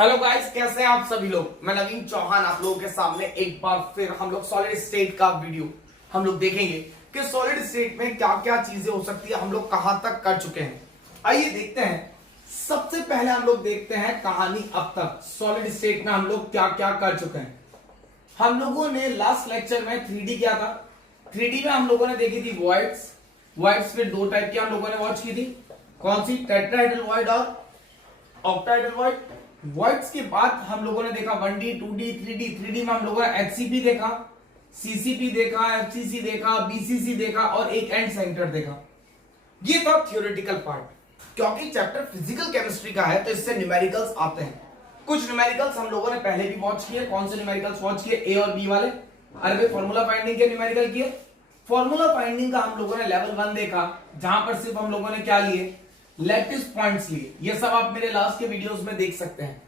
Hello guys, कैसे हैं आप सभी लोग। मैं नवीन चौहान आप लोगों के सामने एक बार फिर हम लोग सॉलिड स्टेट का वीडियो हम लोग देखेंगे कि सॉलिड स्टेट में क्या क्या चीजें हो सकती है, हम लोग कहां तक कर चुके हैं। आइए देखते हैं। सबसे पहले हम लोग देखते हैं कहानी अब तक सॉलिड स्टेट में हम लोग क्या क्या कर चुके हैं। हम लोगों ने लास्ट लेक्चर में 3D किया था। 3D में हम लोगों ने देखी थी वॉइड्स फिर दो टाइप की हम लोगों ने वॉच की थी। कौन सी? टेट्राहेड्रल वॉइड और ऑक्टाहेड्रल वॉइड। वॉइड्स के बाद हम लोगों ने देखा 1D 2D 3D। 3D में हम लोगों ने HCP देखा, CCP देखा, FCC देखा, BCC देखा और एक एंड सेंटर देखा। ये था थियोरेटिकल पार्ट। क्योंकि चैप्टर फिजिकल केमिस्ट्री का है तो इससे न्यूमेरिकल्स आते हैं। कुछ न्यूमेरिकल्स हम लोगों ने पहले भी वॉच किए। कौन से न्यूमेरिकल्स वॉच किए? ए और बी वाले। अरे फॉर्मूला फाइंडिंग के न्यूमेरिकल किए। फॉर्मूला फाइंडिंग का हम लोगों ने लेवल 1 देखा, जहां पर सिर्फ हम लोगों ने क्या लिए? लैटिस पॉइंट्स लिए। ये सब आप मेरे लास्ट के वीडियोस में देख सकते हैं।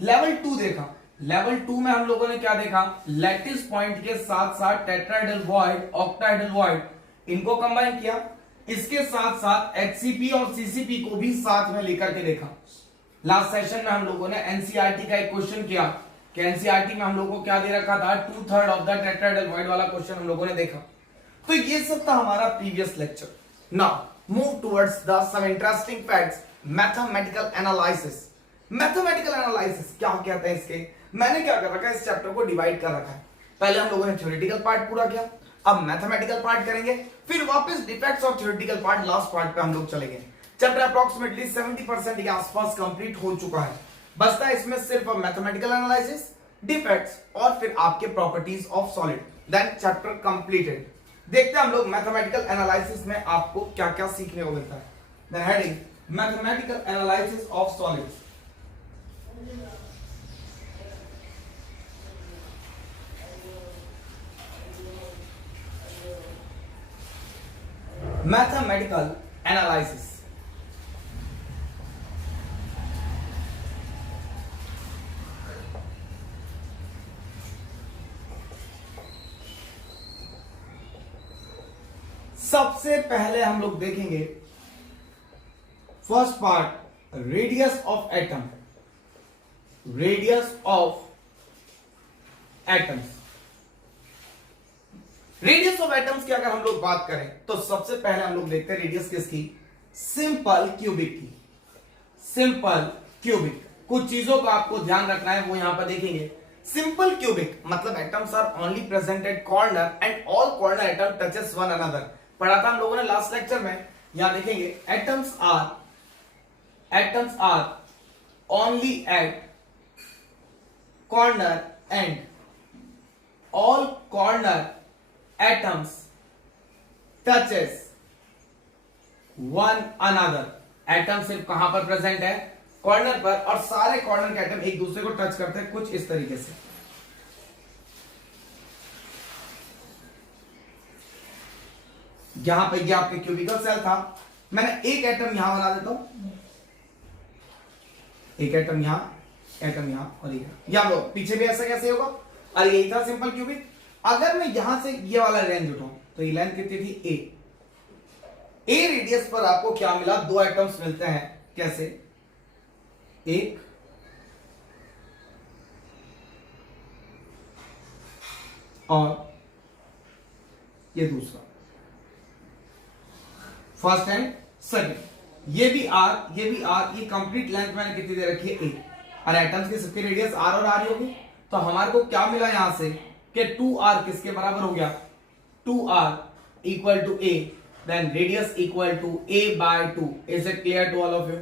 लेवल 2 देखा। लेवल 2 में हम लोगों ने क्या देखा? लैटिस पॉइंट के साथ साथ टेट्राहेड्रल वॉइड, ऑक्टाहेड्रल वॉइड, इनको कंबाइन किया। इसके साथ साथ HCP और CCP को भी साथ में लेकर के देखा। लास्ट सेशन में हम लोगों ने NCERT का एक क्वेश्चन किया कि NCERT में हम लोगों को क्या दे रखा था? 2/3 ऑफ द टेट्राहेड्रल वॉइड वाला क्वेश्चन हम लोगों ने देखा। तो ये सब था हमारा previous lecture. Now move towards the some interesting facts, mathematical analysis. Mathematical analysis क्या कहते हैं इसके? मैंने क्या कर रखा है, इस चैप्टर को डिवाइड कर रखा है। पहले हम लोगों ने थ्योरेटिकल पार्ट पूरा किया, अब मैथमेटिकल पार्ट करेंगे, फिर वापस डिफेक्ट्स और थ्योरेटिकल पार्ट लास्ट पार्ट पे हम लोग चलेंगे। चैप्टर अप्रोक्सीमेटली 70% के आसपास कंप्लीट हो चुका है। बचता है इसमें सिर्फ मैथमेटिकल एनालिसिस, डिफेक्ट्स और फिर आपके properties of solid. Then chapter completed. देखते हैं हम लोग मैथमेटिकल एनालिसिस में आपको क्या क्या सीखने को मिलता है। Then heading mathematical analysis of solids. Mathematical analysis. सबसे पहले हम लोग देखेंगे first part, radius of atom. Radius of atoms. Radius of atoms की अगर हम लोग बात करें तो सबसे पहले हम लोग देखते हैं रेडियस किसकी? सिंपल क्यूबिक की। Simple cubic. कुछ चीजों का आपको ध्यान रखना है, वो यहां पर देखेंगे। सिंपल क्यूबिक मतलब atoms are only present at corner and all corner atom touches one another. पढ़ा था हम लोगों ने लास्ट लेक्चर में। यहां देखेंगे atoms are only at corner and all corner atoms touches one another. Atom सिर्फ कहां पर प्रेजेंट है? कॉर्नर पर, और सारे कॉर्नर के एटम एक दूसरे को टच करते हैं कुछ इस तरीके से। यहां पे ये आपके क्यूबिकल सेल था। मैंने एक एटम यहां बना देता हूं, एक एटम यहां, एटम यहां और यहां लो। पीछे भी ऐसा कैसे होगा? और यही था सिंपल क्यूबिक। अगर मैं यहां से ये वाला रेंज उठाऊं तो ये लेंथ कितनी थी? ए रेडियस पर आपको क्या मिला? दो एटम्स मिलते हैं। कैसे? एक और ये दूसरा, फर्स्ट एंड सेकंड। ये भी आर, ये भी आर। ये कंप्लीट लेंथ मैंने कितनी दे रखी है? ए। और एटम्स की सबकी रेडियस आर और आर ही होगी। तो हमारे को क्या मिला यहां से कि 2r किसके बराबर हो गया? 2r equal to a, then radius equal to a/2। Is it clear to all of you?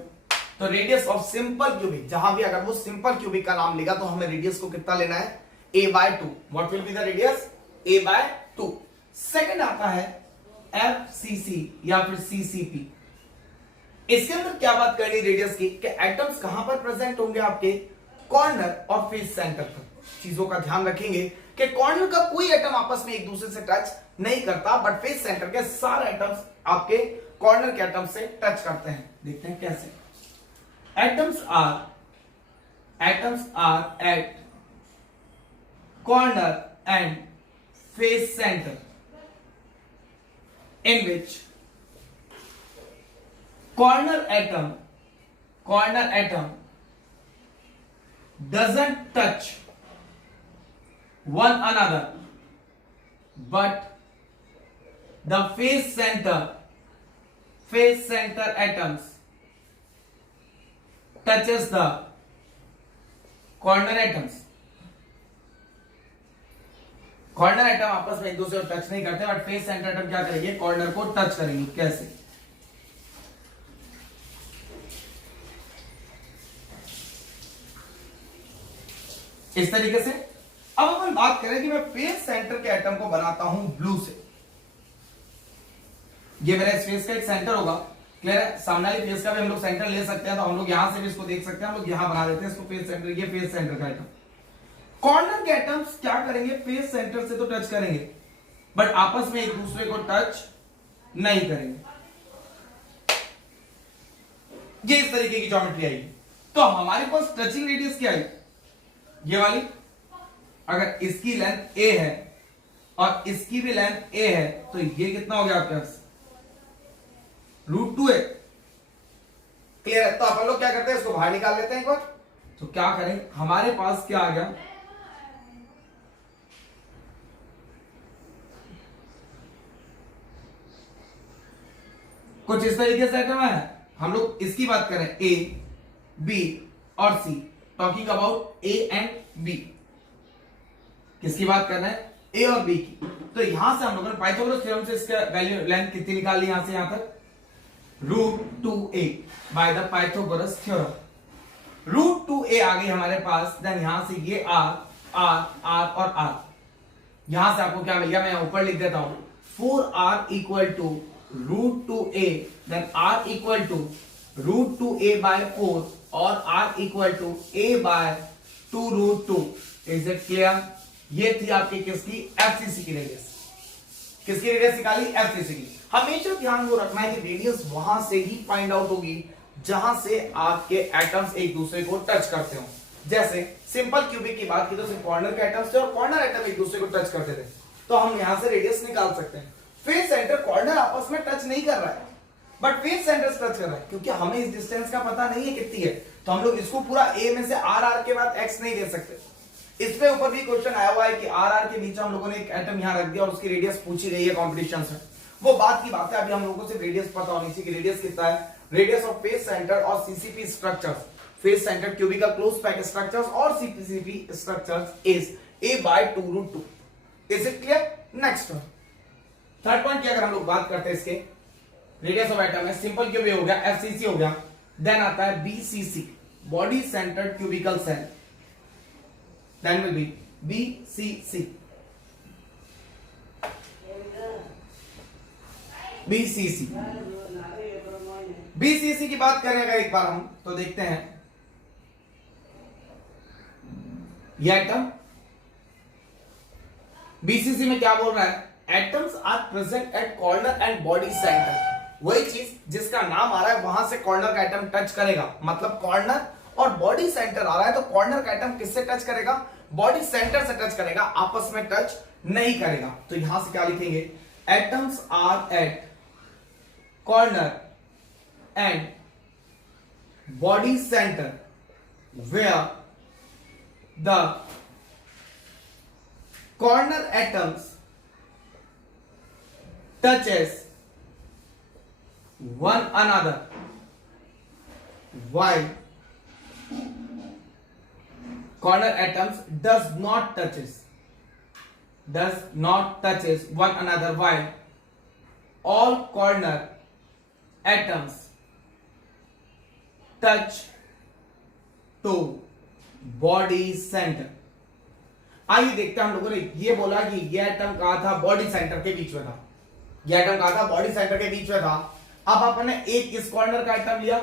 तो रेडियस ऑफ सिंपल क्यूबिक, जहां भी अगर वो सिंपल क्यूबिक का नाम लेगा तो हमें रेडियस को कितना लेना है? a/2। What will be the radius? a/2। Second आता है FCC या फिर CCP। इसके अंदर क्या बात करनी रेडियस की कि एटम्स कहां पर प्रेजेंट होंगे? आपके कॉर्नर और फेस सेंटर पर। चीजों का ध्यान रखेंगे कि कॉर्नर का कोई एटम आपस में एक दूसरे से टच नहीं करता, बट फेस सेंटर के सारे एटम्स आपके कॉर्नर के एटम से टच करते हैं। देखते हैं कैसे। Atoms are at corner and face centre in which corner atom doesn't touch one another, but the face center atoms touches the corner atoms. Corner atom आपस में एक दूसरे को टच नहीं करते, बट फेस सेंटर एटम क्या करेंगे, corner को टच करेंगे. कैसे? इस तरीके से. अब अपन बात करें कि मैं फेस सेंटर के एटम को बनाता हूं ब्लू से. ये मेरा इस फेस का एक सेंटर होगा. क्लियर है? सामने वाली फेस का भी हम लोग सेंटर ले सकते हैं, तो हम लोग यहां से भी इसको देख सकते हैं. हम लोग यहां बना देते हैं इसको फेस सेंटर. ये फेस सेंटर का एटम. कॉर्नर के एटम्स क्या करेंगे, फेस सेंटर से तो टच करेंगे, बट आपस में एक दूसरे को टच नहीं करेंगे. ये इस तरीके की ज्योमेट्री आएगी. तो हमारे पास टचिंग रेडियस क्या है, ये वाली. अगर इसकी लेंथ a है और इसकी भी लेंथ a है, तो ये कितना हो गया आपके पास, √2a. क्लियर है? तो अपन लोग क्या करते हैं, इसको बाहर निकाल लेते हैं एक बार. तो क्या करें, हमारे पास क्या आ गया, कुछ इस तरीके से एटम है. हम लोग इसकी बात करें A, B और C, talking about A and B. किसकी बात कर रहे हैं, A और B की. तो यहां से हम लोगों ने पाइथागोरस थ्योरम से इसका वैल्यू लेंथ कितनी निकाली, यहां से यहां तक √2a by the Pythagoras theorem. √2a आ गई हमारे पास. देन यहां से ये R, R, R और R. यहां से आपको क्या मिल गया, मैं ऊपर लिख देता हूं. 4R equal to √2a, then R equal to √2a by 4 और R equal to a by 2√2. Is it clear? ये थी आपकी किसकी, एफसीसी की रेडियस. किसकी रेडियस निकाली, एफसीसी की. हमेशा ध्यान वो रखना है कि रेडियस वहां से ही फाइंड आउट होगी जहां से आपके एटम्स एक दूसरे को टच करते हो. जैसे सिंपल क्यूबिक की बात की तो सिर्फ कॉर्नर के एटम्स थे और कॉर्नर एटम एक दूसरे को टच करते थे, तो हम यहां से रेडियस निकाल सकते हैं. फेस सेंटर कॉर्नर आपस में टच नहीं कर रहा है, बट फेस सेंटर टच कर रहा है, क्योंकि हमें इस डिस्टेंस का पता नहीं है कितनी है, तो हम लोग इसको पूरा a में से r के बाद x नहीं दे सकते. इस पे ऊपर भी क्वेश्चन आया हुआ है कि r के बीच में हम लोगों ने एक एटम यहां रख दिया और उसकी रेडियस पूछी गई है कॉम्पिटिशन में. वो बात की बात है, अभी हम लोगों को सिर्फ रेडियस पता होनी चाहिए कि रेडियस कितना है. रेडियस ऑफ फेस सेंटर और CCP structures, face centre cubical close pack structures और CCP structures is a by 2√2. Is it clear? Next one, third point की अगर हम लोग बात करते हैं, इसके रेडियस ऑफ एटम है, सिंपल क्यूब हो गया, एफसीसी हो गया. देन आता है BCC, body centred cubical cell. Then will be BCC. BCC BCC की बात करें अगर एक बार हम, तो देखते हैं ये एटम. बीसीसी में क्या बोल रहा है, atoms are present at corner and body centre. वही चीज जिसका नाम आ रहा है वहां से कॉर्नर का एटम टच करेगा, मतलब कॉर्नर और बॉडी सेंटर आ रहा है तो कॉर्नर का एटम किससे टच करेगा, बॉडी सेंटर से टच करेगा, आपस में टच नहीं करेगा. तो यहां से क्या लिखेंगे, atoms are at corner and body centre where the corner atoms touches one another while corner atoms does not touches one another while all corner atoms touch to body center. आइए देखते हैं, हम लोगों ने ये बोला कि ये एटम कहा था, बॉडी सेंटर के बीच में था. ये एटम कहा था, बॉडी सेंटर के बीच में था. अब आपने एक इस कॉर्नर का एटम लिया,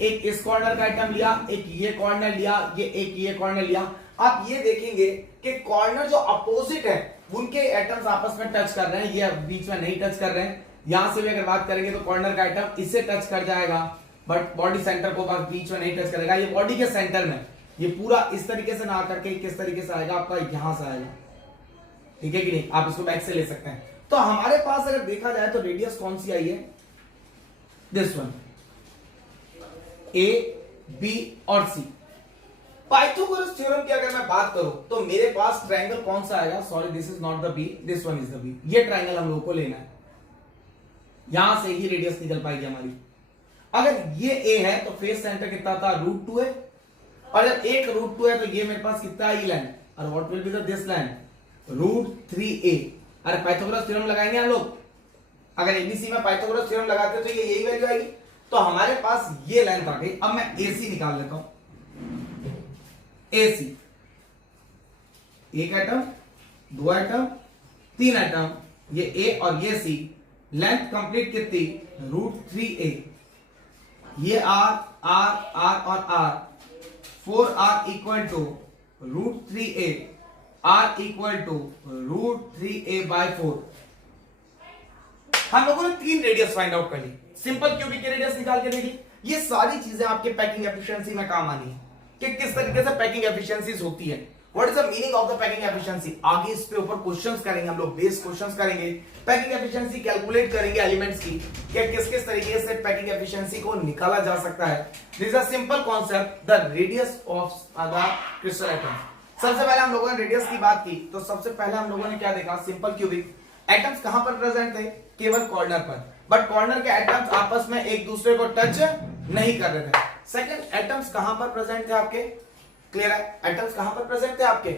एक इस कॉर्नर का एटम लिया, एक ये कॉर्नर लिया, एक ये कॉर्नर लिया. आप ये देखेंगे कि कॉर्नर जो अपोजिट है उनके एटम्स आपस में टच कर रहे हैं, ये बीच में नहीं टच कर रहे हैं. यहां से भी अगर बात करेंगे तो कॉर्नर का एटम इससे टच कर जाएगा, बट बॉडी सेंटर को बस बीच में नहीं टच करेगा. ये बॉडी के सेंटर में, ये पूरा इस तरीके से ना आकर के किस तरीके से आएगा, आपका यहां से आएगा. ठीक है कि नहीं? आप इसको बैक से ले सकते हैं. तो हमारे पास अगर देखा जाए तो रेडियस कौन सी आई है, दिस वन, ए बी और सी. पाइथागोरस थ्योरम की अगर मैं बात करूं तो मेरे पास ट्रायंगल कौन सा आएगा, sorry this is not the B, this one is the B. ये ट्रायंगल हम लोगों को लेना है, यहां से ही रेडियस निकल पाएगी हमारी। अगर ये ए है तो फेस सेंटर कितना था, √2 है, और जब एक √2 है तो ये मेरे पास कितना है, लेंथ, और what will be the this length, √3a। अरे पाइथागोरस थ्योरम लगाएंगे हम लोग, अगर एबीसी में पाइथागोरस थ्योरम लगाते तो ये यही वैल्यू आएगी। तो हमारे पास ये लेंथ आ गई। अब मैं एसी निकाल लेता हूं, एसी, एक एटम, दो एटम, तीन एटम, ये ए और ये सी, लेंथ कंप्लीट कितनी, √3a, ये आर आर आर और R, 4r equal to √3a, r equal to √3a/4। हम लोगों ने 3 रेडियस फाइंड आउट कर ली, सिंपल क्यूबिक की रेडियस निकाल के देखी। ये सारी चीजें आपके पैकिंग एफिशिएंसी में काम आनी है कि किस तरीके से पैकिंग एफिशिएंसीज होती है, what is the meaning of the packing efficiency. आगे इस पे ऊपर क्वेश्चंस करेंगे हम लोग, बेस क्वेश्चंस करेंगे, पैकिंग एफिशिएंसी कैलकुलेट करेंगे एलिमेंट्स की, कि किस किस तरीके से पैकिंग एफिशिएंसी को निकाला जा सकता है। This is a simple concept, the radius of the crystal atom. सबसे पहले हम लोगों ने रेडियस की बात की, तो सबसे पहले हम लोगों ने क्या देखा, सिंपल क्यूबिक एटम्स कहां पर प्रेजेंट थे, केवल कॉर्नर पर, बट कॉर्नर के एटम्स आपस में एक दूसरे को टच नहीं कर रहे थे। सेकंड, एटम्स कहां पर प्रेजेंट थे आपके, क्लियर है, एटम्स कहां पर प्रेजेंट थे आपके,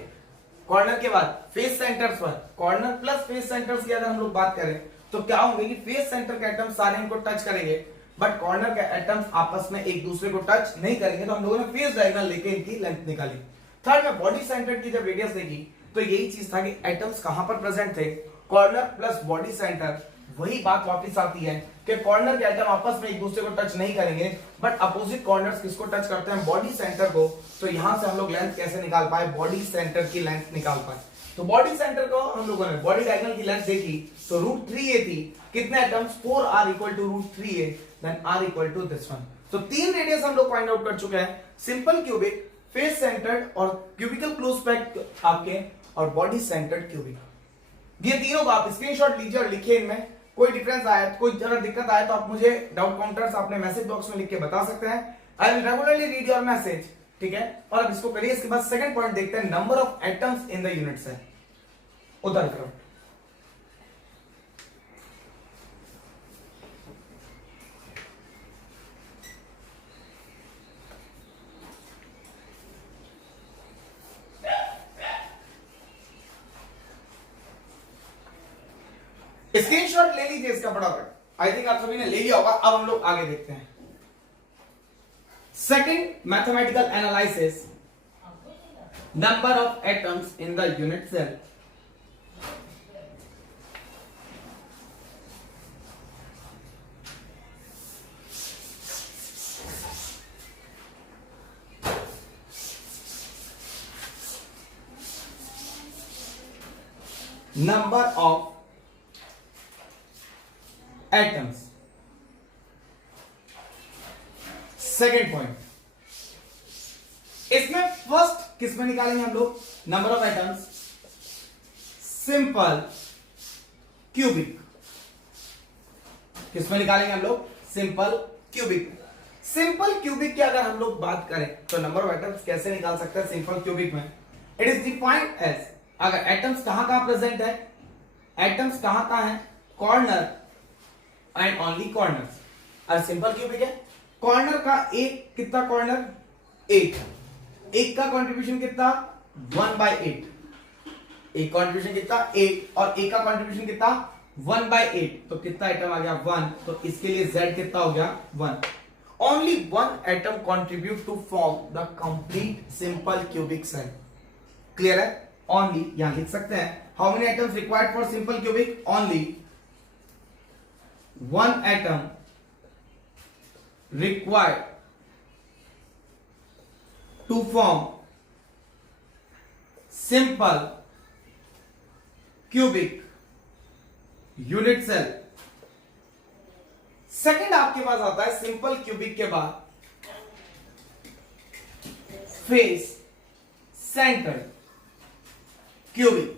कॉर्नर के बाद फेस सेंटर्स पर। कॉर्नर प्लस फेस सेंटर्स की अगर हम लोग बात करें तो क्या होंगे कि फेस सेंटर के एटम्स सारे इनको टच करेंगे, बट कॉर्नर के एटम्स आपस में एक दूसरे को टच नहीं करेंगे। तो हम लोगों ने फेस डायगोनल लेके इनकी लेंथ निकाली। थर्ड में बॉडी सेंटर की जब रेडियस देखी तो यही चीज था कि एटम्स कहां पर प्रेजेंट थे, कॉर्नर प्लस बॉडी सेंटर। वही बात वापस आती है कि कॉर्नर के एटम आपस में एक दूसरे को टच नहीं करेंगे, बट अपोजिट कॉर्नर्स किसको टच करते हैं, बॉडी सेंटर को। तो यहां से हम लोग लेंथ कैसे निकाल पाए, बॉडी सेंटर की लेंथ निकाल पाए। तो बॉडी सेंटर को हम लोगों ने बॉडी डायगोनल की लेंथ देखी तो √3a थी, कितने atoms, 4r equal to √3a, then r equal to this one. तो 3 रेडियस हम लोग फाइंड आउट कर चुके हैं, सिंपल क्यूबिक, फेस सेंटर्ड और क्यूबिकल क्लोज पैक आपके, और बॉडी सेंटर्ड क्यूबिक। ये तीनों को आप स्क्रीनशॉट लीजिए और लिखिए, इनमें कोई डिफरेंस आया, कोई अगर दिक्कत आए तो आप मुझे डाउट काउंटर्स अपने मैसेज बॉक्स में लिख के बता सकते हैं। I will regularly read your message, ठीक है। और अब इसको करिए। इसके बाद सेकंड पॉइंट देखते हैं, number of atoms in the unit cell. उधर करो, स्क्रीनशॉट ले लीजिए इसका फटाफट। आई थिंक आप सभी ने ले लिया होगा। अब हम लोग आगे देखते हैं। Second, mathematical analysis, number of atoms in the unit cell. Number of atoms, second point. इसमें फर्स्ट किसमें निकालेंगे हम लोग, number of atoms, simple cubic. किसमें निकालेंगे हम लोग, सिंपल क्यूबिक। सिंपल क्यूबिक की अगर हम लोग बात करें तो नंबर ऑफ एटम्स कैसे निकाल सकते हैं सिंपल क्यूबिक में। इट इज डिफाइंड एज, अगर एटम्स कहां कहां प्रेजेंट है, एटम्स कहां कहां है, कॉर्नर एंड ओनली कॉर्नर्स। और सिंपल क्यूबिक है, कॉर्नर का एक कितना, कॉर्नर 8, एक का कंट्रीब्यूशन कितना, 1/8, एक कंट्रीब्यूशन कितना 8, और एक का कंट्रीब्यूशन कितना 1/8, तो कितना एटम आ गया 1। तो इसके लिए z कितना हो गया 1। Only 1 atom contribute to form the complete simple cubic cell. Clear है, ओनली यहां लिख सकते हैं, how many atoms required for simple cubic, only 1 atom required to form simple cubic unit cell। Second आपके पास आता है सिंपल क्यूबिक के बाद फेस सेंटर क्यूबिक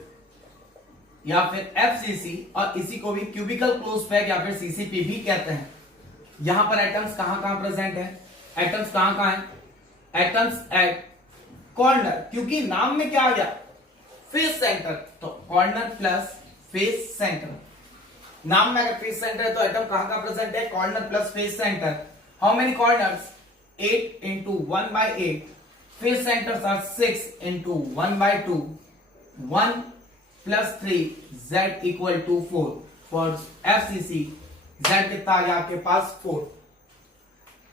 या फिर FCC, और इसी को भी क्यूबिकल क्लोज पैक या फिर CCP भी कहते हैं। यहां पर एटम्स कहां कहां प्रेजेंट है, एटम्स कहां कहां है, एटम्स एट कॉर्नर, क्योंकि नाम में क्या आ गया, फेस सेंटर, तो कॉर्नर प्लस फेस सेंटर। नाम में अगर फेस सेंटर है तो एटम कहां का प्रेजेंट है, corner plus face centre. How many corners, 8 into 1 by 8. Face centers are 6 into 1 by 2. 1 plus 3, Z equal to 4. For FCC, Z कितना आ गया आपके पास, 4।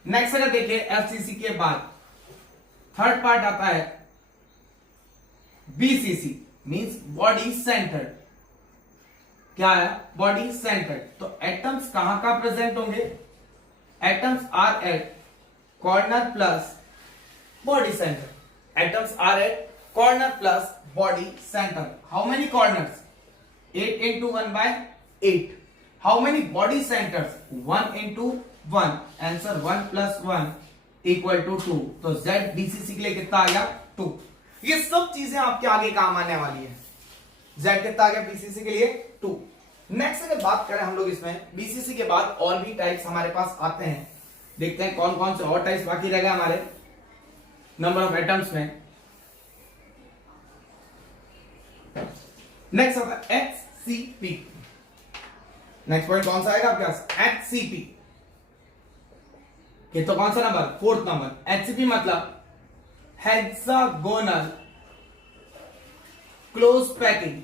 नेक्स्ट अगर देखिए FCC के बाद थर्ड पार्ट आता है BCC, मींस बॉडी सेंटर्ड। क्या है, बॉडी सेंटर्ड। तो एटम्स कहां का प्रेजेंट होंगे, atoms are at corner plus body center. Atoms are at corner plus body center. How many corners, 8 into 1 by 8. How many body centers, 1 into 1. Answer 1 plus 1 equal to 2. तो Z BCC के लिए कितना आ गया, 2। ये सब चीजें आपके आगे काम आने वाली है। Z कितना आ गया BCC के लिए, 2। नेक्स्ट अगर बात करें हम लोग इसमें BCC के बाद और भी टाइप्स हमारे पास आते हैं, देखते हैं कौन कौन से और टाइप्स बाकी रह गए हमारे नंबर ऑफ एटम्स में। नेक्स्ट आता है HCP। नेक्स्ट पॉइंट कौन सा आएगा आपके पास, HCP। ये तो कौन सा नंबर, 4th नंबर। HCP मतलब हेक्सागोनल क्लोज पैकिंग।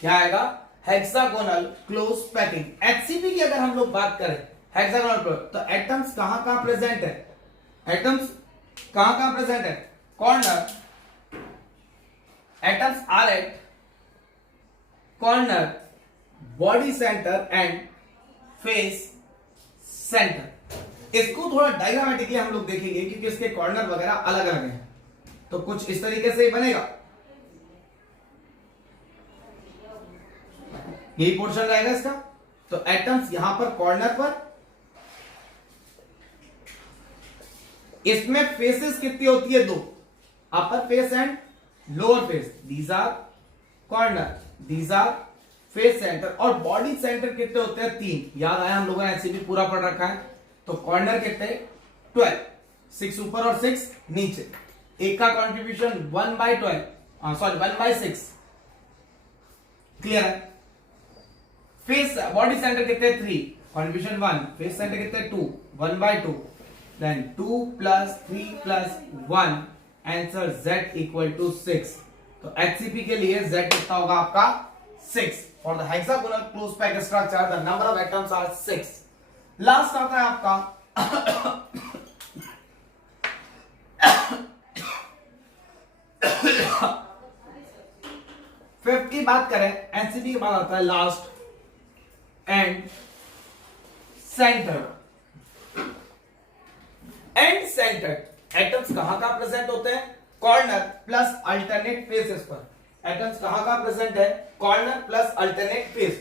क्या आएगा, हेक्सागोनल क्लोज पैकिंग। HCP की अगर हम लोग बात करें हेक्सागोनल क्लोज, तो एटम्स कहां प्रेजेंट है, एटम्स कहां प्रेजेंट है, corner. Atoms are at corner, body center and face center. इसको थोड़ा डायग्रामेटिकली हम लोग देखेंगे क्योंकि इसके कॉर्नर वगैरह अलग अलग हैं, तो कुछ इस तरीके से बनेगा। यही पोर्शन रहेगा इसका। तो एटम्स यहां पर कॉर्नर पर, इसमें फेसेस कितनी होती है, 2, upper face and lower face. These are corner, these are face centre. और बॉडी सेंटर कितने होते हैं, 3। याद आया, हम लोगों ने HCP पूरा पढ़ रखा है। तो कॉर्नर कितने, 12, 6 ऊपर और 6 नीचे। एक का contribution 1 by 12, sorry 1 by 6। Clear है। फेस बॉडी सेंटर कितने, 3, कॉन्ट्रीब्यूशन 1। फेस सेंटर कितने, 2, 1 by 2। Then 2 plus 3 plus 1, answer Z equal to 6। तो HCP के लिए Z कितना होगा आपका, 6। For the hexagonal close pack structure the number of atoms are 6। Last आता है आपका फिफ्थ की बात करें, HCP के बाद आता है last end center. End center atoms कहां का प्रेजेंट होते हैं, कॉर्नर प्लस अल्टरनेट फेसेस पर। एटम्स कहां का प्रेजेंट है, corner plus alternate face.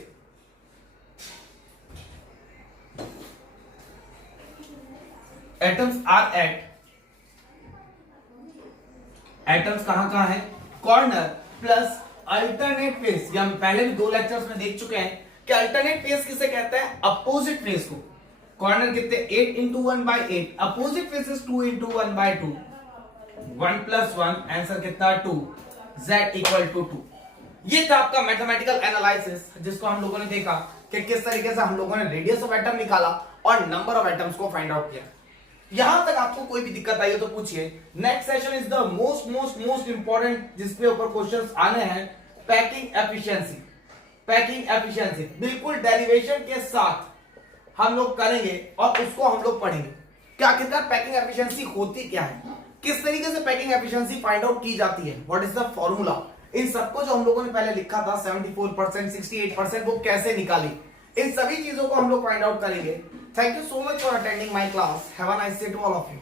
Atoms are at, atoms कहां है, कॉर्नर प्लस अल्टरनेट फेस। ये हम पहले भी 2 लेक्चर्स में देख चुके हैं कि अल्टरनेट फेस किसे कहते हैं, अपोजिट फेस को। कॉर्नर कितने, 8 into 1 by 8। Opposite faces 2 into 1 by 2। 1 plus 1, answer कितना, 2। Z equal to 2। ये था आपका मैथमेटिकल एनालिसिस, जिसको हम लोगों ने देखा कि किस तरीके से हम लोगों ने रेडियस ऑफ एटम निकाला और नंबर ऑफ एटम्स को फाइंड आउट किया। यहां तक आपको कोई भी दिक्कत आई हो तो पूछिए। Next session is the most important, जिसपे ऊपर क्वेश्चंस आने हैं, पैकिंग एफिशिएंसी। पैकिंग एफिशिएंसी बिल्कुल डेरिवेशन के साथ हम लोग करेंगे और उसको हम लोग पढ़ेंगे। क्या आखिरकार पैकिंग एफिशिएंसी होती क्या है, किस तरीके से पैकिंग एफिशिएंसी फाइंड आउट की जाती है, व्हाट इज द फॉर्मूला, इन सबको जो हम लोगों ने पहले लिखा था 74%, 68%, वो कैसे निकाली, इन सभी चीजों को हम लोग फाइंड आउट करेंगे। Thank you so much for attending my class. Have a nice day to all of you.